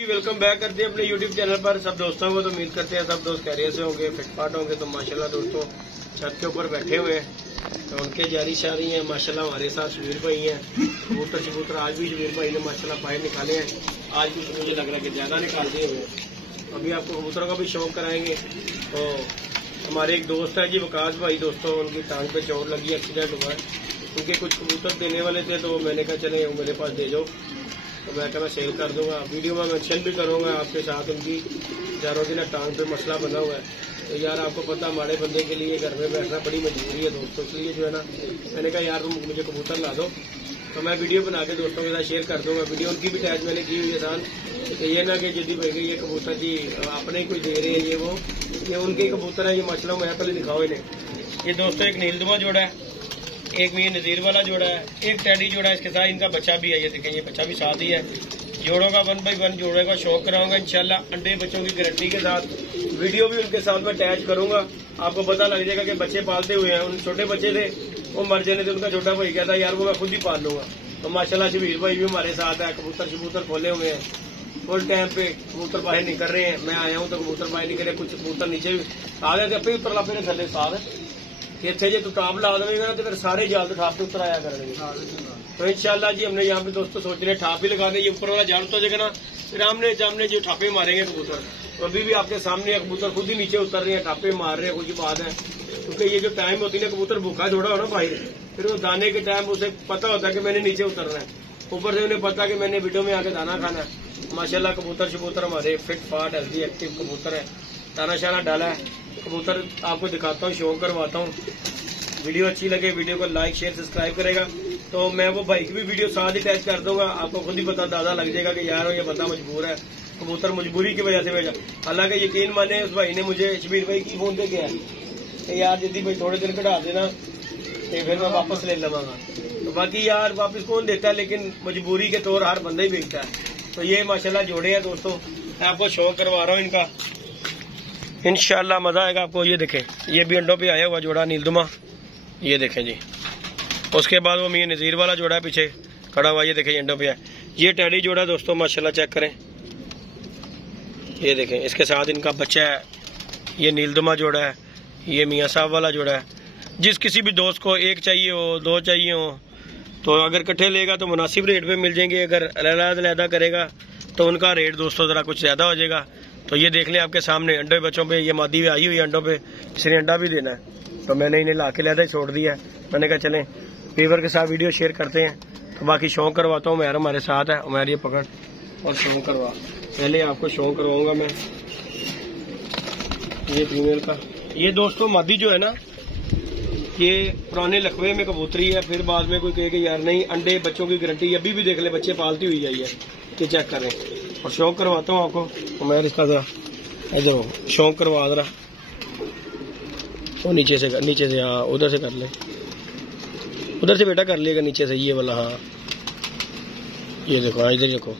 Welcome back करते हैं अपने यूट्यूब चैनल पर सब दोस्तों को। तो उम्मीद करते हैं सब दोस्त खैरियत से होंगे, फिटफाट होंगे। तो माशाल्लाह दोस्तों छत के ऊपर बैठे हुए हैं, तो उनके जारी शारी हैं माशाल्लाह। हमारे साथ शबीर भाई हैं। कबूतर आज भी शबीर भाई ने माशाल्लाह बाहर निकाले हैं। आज भी तो मुझे लग रहा है कि ज्यादा निकाल दिए हुए हैं। अभी आपको कबूतरों का भी शौक कराएंगे। तो हमारे एक दोस्त है जी विकास भाई, दोस्तों उनकी टांग पे चोट लगी, एक्सीडेंट हुआ है। उनके कुछ कबूतर देने वाले थे, तो मैंने कहा चले मेरे पास दे जाओ। तो मैं क्या मैं सेल कर दूंगा, वीडियो में मेंशन भी करूंगा आपके साथ। उनकी चारों दिन टांग पे मसला बना हुआ है। तो यार आपको पता हमारे बंदे के लिए घर में बैठना बड़ी मजबूरी है दोस्तों, इसलिए जो है ना मैंने कहा यार तुम मुझे कबूतर ला दो। तो मैं वीडियो बना के दोस्तों के साथ शेयर कर दूंगा। वीडियो उनकी भी टैग मैंने की हुई है साथ। तो ये ना कि जल्दी भाई ये कबूतर जी अपने ही कोई दे रहे हैं, ये उनके कबूतर है। ये माशाल्लाह मैं पहले दिखाओ इन्हें। ये दोस्तों एक नीलदमा जोड़ा है, एक ये नजीर वाला जोड़ा है, एक टैडी जोड़ा है। इसके साथ इनका बच्चा भी है, ये देखें ये बच्चा भी साथ ही है। जोड़ों का 1 बाई 1 जोड़े का शौक कराऊंगा इंशाल्लाह, अंडे बच्चों की गारंटी के साथ। वीडियो भी उनके साथ में अटैच करूंगा, आपको पता लग जाएगा कि बच्चे पालते हुए हैं। उन छोटे बच्चे थे वो मर जाने थे, उनका छोटा भाई कहता यार वो मैं खुद ही पाल लूंगा। तो माशाल्लाह शबीर भाई भी हमारे साथ है। कबूतर खोले हुए हैं फुल टाइम पे, कबूतर बाहर निकल रहे हैं। मैं आया हूँ तो कबूतर बाहर निकले, कुछ कबूतर नीचे भी आ गए थे, अपने उतर लापे ने थले साथ इतने जो तू टाप ला देगा तो फिर सारे जाल तो ठाप के उतर आया करेंगे। तो इंशाल्लाह जी हमने यहाँ पे दोस्तों सोच रहे ठाप ही लगा दें, ये ऊपर वाला जाल तो जगह ना फिर आमने सामने जो ठापे मारेंगे कबूतर। तो अभी भी आपके सामने कबूतर खुद ही नीचे उतर रहे हैं, ठापे मार रहे हैं, कुछ बात है। क्योंकि ये जो टाइम होती है कबूतर भूखा छोड़ा हो ना बाहर, फिर वो दाने के टाइम उसे पता होता है कि मैंने नीचे उतरना है। ऊपर से उन्हें पता कि मैंने वीडियो में आके दाना खाना है। माशाल्लाह कबूतर हमारे फिट फाट हेल्थी एक्टिव कबूतर है, दाना शाना डाला है। कबूतर आपको दिखाता हूँ, शौक करवाता हूँ। वीडियो अच्छी लगे वीडियो को लाइक शेयर सब्सक्राइब करेगा। तो मैं वो भाई की भी वीडियो साथ ही अटैच कर दूंगा, आपको खुद ही पता अंदाजा लग जाएगा कि यार ये बंदा मजबूर है, कबूतर मजबूरी की वजह से भेजा। हालांकि यकीन माने उस भाई ने मुझे शबीर भाई की फोन पे किया कि यार यदि भाई थोड़े दिन कटा देना तो फिर मैं वापस ले लवांगा। तो बाकी यार वापस कौन देता है, लेकिन मजबूरी के तौर हर बंदा ही बेचता है। तो ये माशाल्लाह जोड़े हैं दोस्तों, मैं आपको शौक करवा रहा हूँ इनका, इंशाल्लाह मजा आएगा आपको। ये देखें ये भी अंडों पे आया हुआ जोड़ा नीलदमा, ये देखें जी। उसके बाद वो मियां नजीर वाला जोड़ा है पीछे खड़ा हुआ, ये देखें अंडों पे है। ये टैडी जोड़ा दोस्तों माशाल्लाह चेक करें, ये देखें इसके साथ इनका बच्चा है। ये नीलदमा जोड़ा है, ये मियां साहब वाला जोड़ा है। जिस किसी भी दोस्त को एक चाहिए हो, 2 चाहिए हो, तो अगर इकट्ठे लेगा तो मुनासिब रेट पे मिल जाएंगे। अगर अलग-अलग करेगा तो उनका रेट दोस्तों जरा कुछ ज्यादा हो जाएगा। तो ये देख लें आपके सामने अंडे बच्चों पे, ये मादी भी आई हुई है अंडों पे, इसने अंडा भी देना है। तो मैंने इन्हें ला के लहदा ही छोड़ दिया है। मैंने कहा चलें फीवर के साथ वीडियो शेयर करते हैं। तो बाकी शौक करवाता हूँ, उमैर हमारे साथ है। उमैर ये पकड़ और शौक करवा, पहले आपको शौक करवाऊंगा मैं ये फीमेल का। ये दोस्तों मादी जो है ना ये पुराने लखवे में कबूतरी है, फिर बाद में कोई कहे कि यार नहीं अंडे बच्चों की गारंटी, अभी भी देख ले बच्चे पालती हुई आई है। ये चेक करें और शौक करवाता हूँ आपको। उमैर इसका इधर शौक करवा दरा, वो नीचे से हाँ उधर से कर ले, उधर से बेटा कर लेगा नीचे से, ये वाला हाँ। ये देखो हाँ इधर देखो,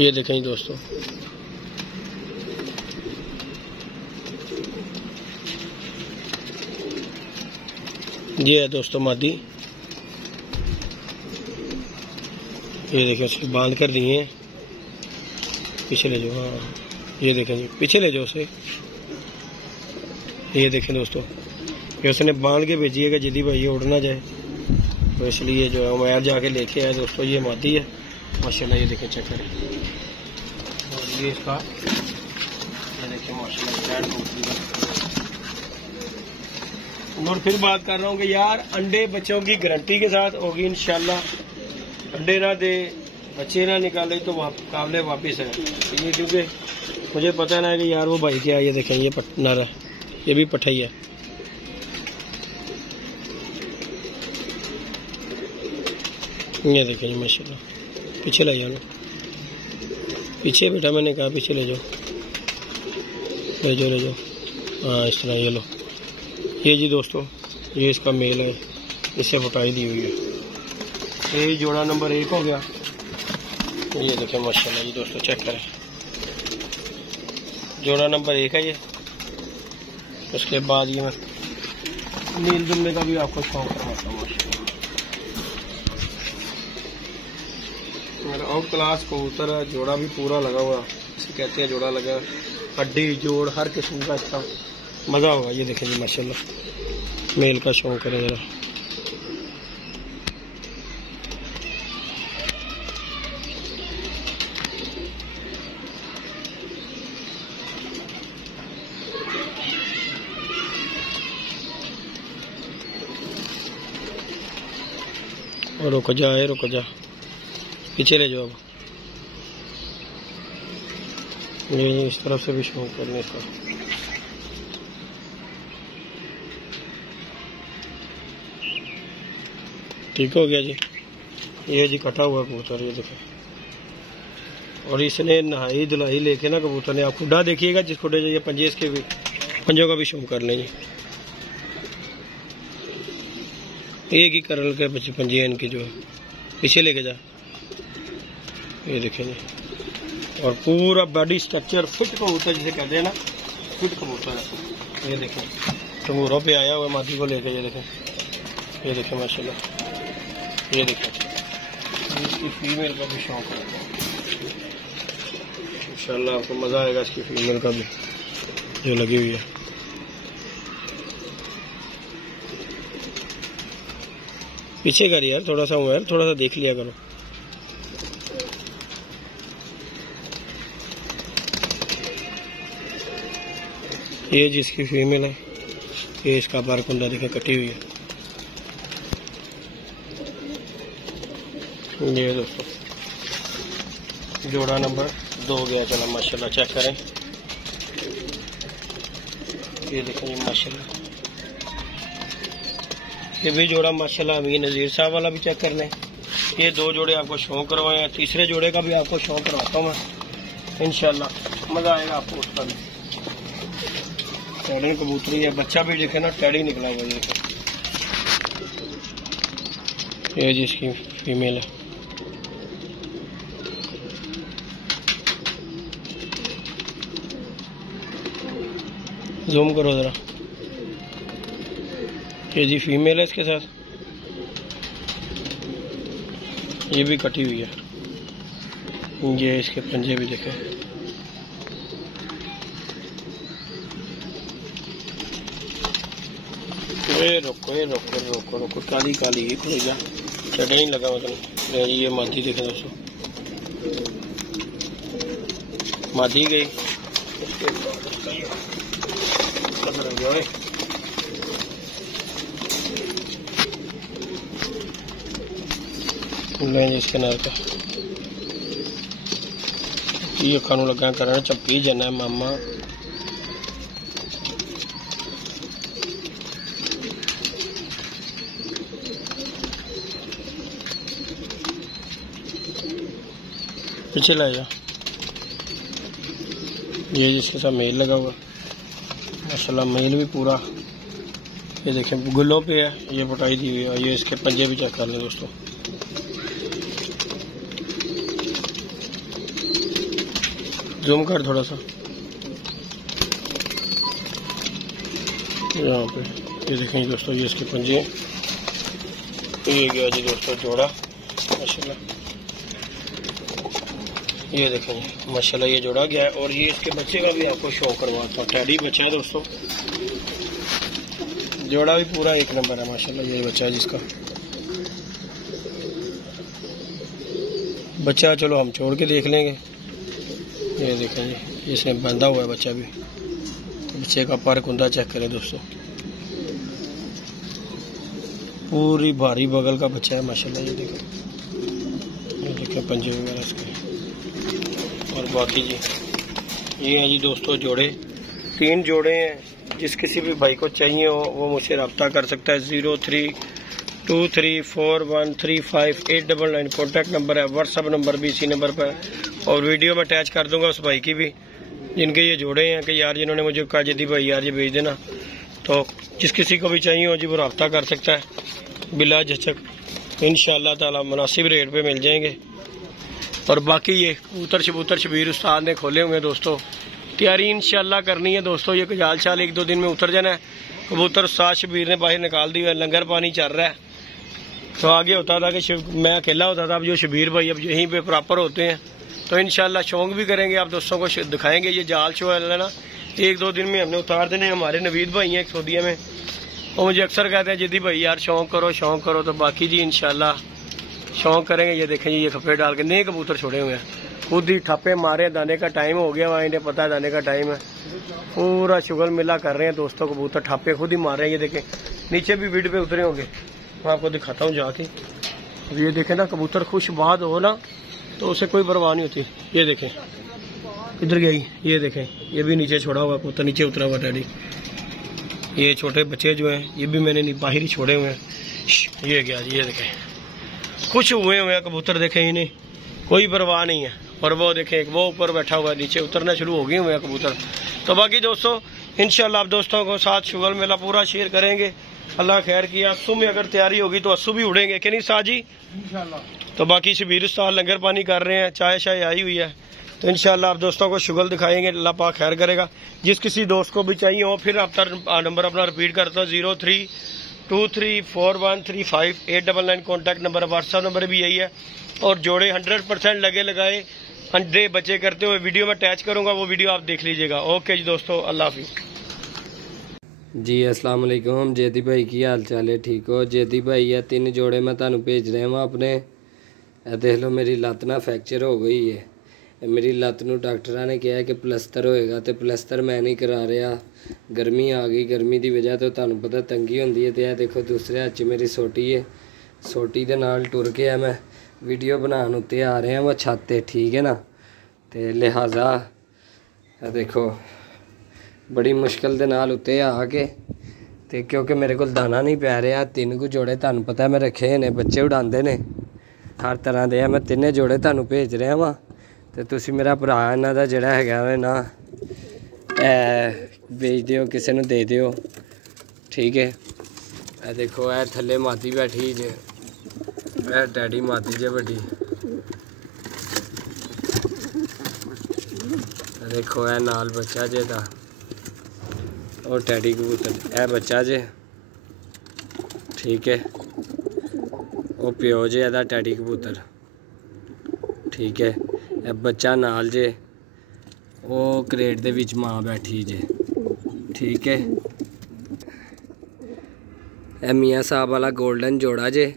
ये देखें दोस्तों ये है दोस्तों मादी। ये देखें उसके बांध कर दिए हैं, पीछे ले जाओ हाँ। ये देखें जी पीछे ले जाओ उसे। ये देखें दोस्तों ये उसने बांध के भेजी है कि जिदी भाई ये उड़ ना जाए, तो इसलिए जो है उमैर जाके लेके आए दोस्तों। ये मादी है माशाल्लाह, ये देखें चेक करें। और ये इसका ये देखें माशाल्लाह। और फिर बात कर रहा हूँ कि यार अंडे बच्चों की गारंटी के साथ होगी इंशाल्लाह। अंडे ना दे बच्चे ना निकाले तो काबले वापिस है ये, क्योंकि मुझे पता ना है कि यार वो भाई क्या। ये देखें ये नर है, ये भी पठाई है। ये देखें ये माशाल्लाह, पीछे ले जाओ, पीछे बेटा मैंने कहा पीछे ले जाओ, ले जाओ हाँ इस तरह। ये लो ये जी दोस्तों ये इसका मेल है, इसे फटाई दी हुई है। ये जोड़ा नंबर 1 हो गया। ये देखें माशाल्लाह ये दोस्तों चेक करें, जोड़ा नंबर 1 है ये। उसके बाद ये मैं नील दुम्बे का भी आपको शौक करवाता हूँ। आउट क्लास कबूतर है, जोड़ा भी पूरा लगा हुआ, इसे कहते हैं जोड़ा लगा, हड्डी जोड़ हर किस्म का इसका मज़ा होगा। ये देखें जी माशाल्लाह, मेल का शौक करें ज़रा। और रुक जा, पीछे ले जाओ। ये इस तरफ से भी शौक करने इसका। ठीक हो गया जी। ये जी कटा हुआ कबूतर, ये देखें। और इसने नहाई धुलाई लेके ना कबूतर ने, आप खुडा देखिएगा जिस खुडे ये पंजे, इसके भी पंजों का भी शौक कर लें जी। एक ही करल के बच्चे पंजे इनकी जो है, पीछे लेके जा। ये देखें जी, और पूरा बॉडी स्ट्रक्चर फिट कबूतर जिसे कहते हैं ना, फिट कबूतर है। ये देखें तंगूरों पे आया हुआ मादी को लेके, ये देखें माशाल्लाह। ये देखें इसकी फीमेल का भी शौक है इंशाल्लाह, आपको मज़ा आएगा इसकी फीमेल का भी जो लगी हुई है। पीछे कर यार, थोड़ा सा मोबाइल थोड़ा सा देख लिया करो। ये जिसकी फीमेल है, ये इसका बारकुंडा देखें कटी हुई है। ये दोस्तों जोड़ा नंबर 2 गया, चलो माशाल्लाह चेक करें। ये देखें जी माशाल्लाह, ये भी जोड़ा माशाल्लाह अमीन नज़ीर साहब वाला भी चेक कर लें। ये 2 जोड़े आपको शौक करवाए हैं, तीसरे जोड़े का भी आपको शौक करवाता हूँ मैं इंशाल्लाह, मज़ा आएगा आपको उसका भी। टैडी कबूतरी है, बच्चा भी देखे ना टैडी निकला हुआ, ये जिसकी फीमेल है। जूम करो जरा, ये जी फीमेल है इसके साथ, ये भी कटी हुई है। ये इसके पंजे भी देखे, रोको काली काली ये खुल जा, चढ़े नहीं लगा मतलब। ये मादी देखे दोस्तों, मादी गई इसके नार का ये खानू लगा करना, चपकी जाना मामा। पीछे लाया, ये जिसके साथ मेल लगा हुआ माशाल्लाह, मेल भी पूरा। ये देखें गुल्लों पे है, ये पटाई दी हुई है। ये इसके पंजे भी चेक कर लें दोस्तों, जूम कर थोड़ा सा यहाँ पे। ये देखें दोस्तों, ये इसके पंजे, ये गया जी दोस्तों जोड़ा माशाल्लाह। ये देखें माशाल्लाह, ये जोड़ा गया है। और ये इसके बच्चे का भी आपको शौक करवाता हूँ, टैडी बच्चा है दोस्तों, जोड़ा भी पूरा 1 नंबर है माशाल्लाह। ये बच्चा है जिसका बच्चा, चलो हम छोड़ के देख लेंगे। ये देखें जी, इसने बांधा हुआ है बच्चा भी, बच्चे का पर कुंदा चेक करें दोस्तों, पूरी भारी बगल का बच्चा है माशाल्लाह। ये देखें पंजे वगैरह इसके। और बाकी जी ये हैं जी दोस्तों जोड़े, 3 जोड़े हैं। जिस किसी भी भाई को चाहिए हो वो मुझसे रब्ता कर सकता है। 0323413589 कॉन्टैक्ट नंबर है, व्हाट्सअप नंबर भी इसी नंबर पर। और वीडियो में अटैच कर दूंगा उस भाई की भी जिनके ये जोड़े हैं कि यार जिन्होंने मुझे कहा जदी भाई यार ये भेज देना, तो जिस किसी को भी चाहिए हो जी वो रब्ता कर सकता है बिला झिझक, इंशाअल्लाह ताला मुनासिब रेट पे मिल जाएंगे। और बाकी ये कबूतर शबूतर शबीर उस्ताद ने खोले हुए दोस्तों, तैयारी इंशाअल्लाह करनी है दोस्तों। ये जाल शाल 1-2 दिन में उतर जाना है। कबूतर उस्ताद शबीर ने बाहर निकाल दी है, लंगर पानी चल रहा है। तो आगे होता था कि मैं अकेला होता था, अब जो शबीर भाई अब यहीं पे प्रॉपर होते हैं, तो इंशाल्लाह शौक भी करेंगे, आप दोस्तों को दिखाएंगे। ये जाल शो है ना, 1-2 दिन में हमने उतार देने। हमारे नवीद भाई हैं सऊदीया में, वो मुझे अक्सर कहते हैं जिद्दी भाई यार शौक करो। तो बाकी जी इंशाल्लाह शौक करेंगे। ये देखें ये खपे डाल के नए कबूतर छोड़े हुए हैं, खुद ही ठप्पे मारे। दाने का टाइम हो गया, वहाँ इन्हें पता है दाने का टाइम है, पूरा शुगल मिला कर रहे हैं दोस्तों। कबूतर ठप्पे खुद ही मार रहे हैं। ये देखें नीचे भी विड पे उतरे होंगे, मैं आपको दिखाता हूँ जाके। ये देखें ना, कबूतर खुशबाद हो ना तो उसे कोई परवाह नहीं होती। ये देखें किधर गई, ये देखें ये भी नीचे छोड़ा हुआ कबूतर, नीचे उतरा हुआ डैडी। ये छोटे बच्चे जो हैं ये भी मैंने बाहर ही छोड़े हुए हैं। ये गया, ये देखें खुश हुए हैं कबूतर, देखें इन्हें कोई परवाह नहीं है। और वो देखें वो ऊपर बैठा हुआ है, नीचे उतरना शुरू हो गए हुए हैं कबूतर। तो बाकी दोस्तों इंशाल्लाह आप दोस्तों को साथ शुगल मेला पूरा शेयर करेंगे। अल्लाह खैर किया, अस्सू में अगर तैयारी होगी तो अस्सू भी उड़ेंगे कि नहीं साथ जी इंशाल्लाह। तो बाकी शबीर उस्ताद लंगर पानी कर रहे हैं, चाय शाय आई हुई है, तो इंशाल्लाह आप दोस्तों को शुगल दिखाएंगे। अल्लाह पाक खैर करेगा। जिस किसी दोस्त को भी चाहिए हो, फिर आप नंबर अपना रिपीट करता हूँ, 03234135 कॉन्टैक्ट नंबर, व्हाट्सएप नंबर भी यही है। और जोड़े 100% लगे लगाए अंडे बच्चे करते हुए वीडियो में अटैच करूंगा, वो वीडियो आप देख लीजिएगा। ओके जी दोस्तों, अल्लाह हाफिज़ जी। अस्सलाम वालेकुम जेदी भाई, की हाल चाल है? ठीक हो जेदी भाई? है 3 जोड़े मैं तुहानू भेज रहा वहाँ अपने। देख लो मेरी लत्त ना फ्रैक्चर हो गई है। मेरी लत्त नू डॉक्टरां ने कहा कि प्लस्तर होएगा, तो प्लस्तर मैं नहीं करा रहा। गर्मी आ गई, गर्मी की वजह तो तुहानू पता तंगी होंदी है। तो यह देखो दूसरे हाथ च मेरी सोटी है, सोटी दे नाल टुर के है मैं वीडियो बनाने उत्ते आ रहा वह छत ते, ठीक है ना। तो लिहाजा देखो बड़ी मुश्किल दे नाल उत्ते आके, तो क्योंकि मेरे को दाना नहीं पै रहा। 3 कु जोड़े तुहानू पता मैं रखे ने, बच्चे उड़ाते ने हर तरह के। मैं 3 जोड़े तुहानू भेज रहा वा, तो तुसी मेरा भरा इन्हां दा जिहड़ा हैगा ना बेच दिओ, किसी नू दे दिओ, ठीक है। ए देखो ए थल्ले मादी बैठी जे, ए डैडी मादी जे बड़ी। देखो ए नाल बच्चा जे दा, और टैडी कबूतर ए बच्चा जे, ठीक है। वो प्यो जे एदा टैडी कबूतर, ठीक है। ए बच्चा नाल जे, वो क्रेट दे विच मां बैठी जे, ठीक है। ए मियाँ साहब वाला गोल्डन जोड़ा जे,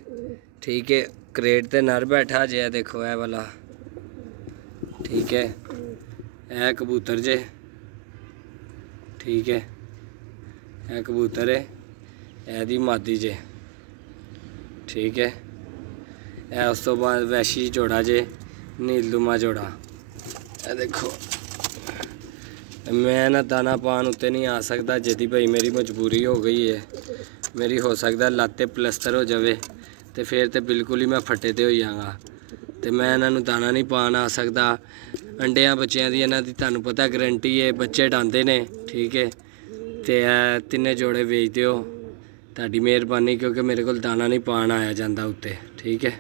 ठीक है। क्रेट ते नर बैठा जे, देखो ए वाला, ठीक है। ए कबूतर जे, ठीक है। ए कबूतर है, एदी मादी जे, ठीक है। ए उस तो बाद वैशी जोड़ा जे, नीलदुमा जोड़ा। ए देखो मैं ना दाना पान उत्ते नहीं आ सकता जेदी भाई, मेरी मजबूरी हो गई है। मेरी हो सकता लत्ते प्लस्तर हो जाए तो फिर तो बिल्कुल ही मैं फटे ते हो जाऊँगा, तो मैं इन्हों दाना नहीं पान आ सकता। अंडिया बच्चों की इन्हों की तुहानू पता गारंटी है, बच्चे डांदे ने, ठीक है। तो 3 जोड़े बेच दिओ, तुहाडी मेहरबानी, क्योंकि मेरे को दाना नहीं पान आया जाता उत्ते, ठीक है।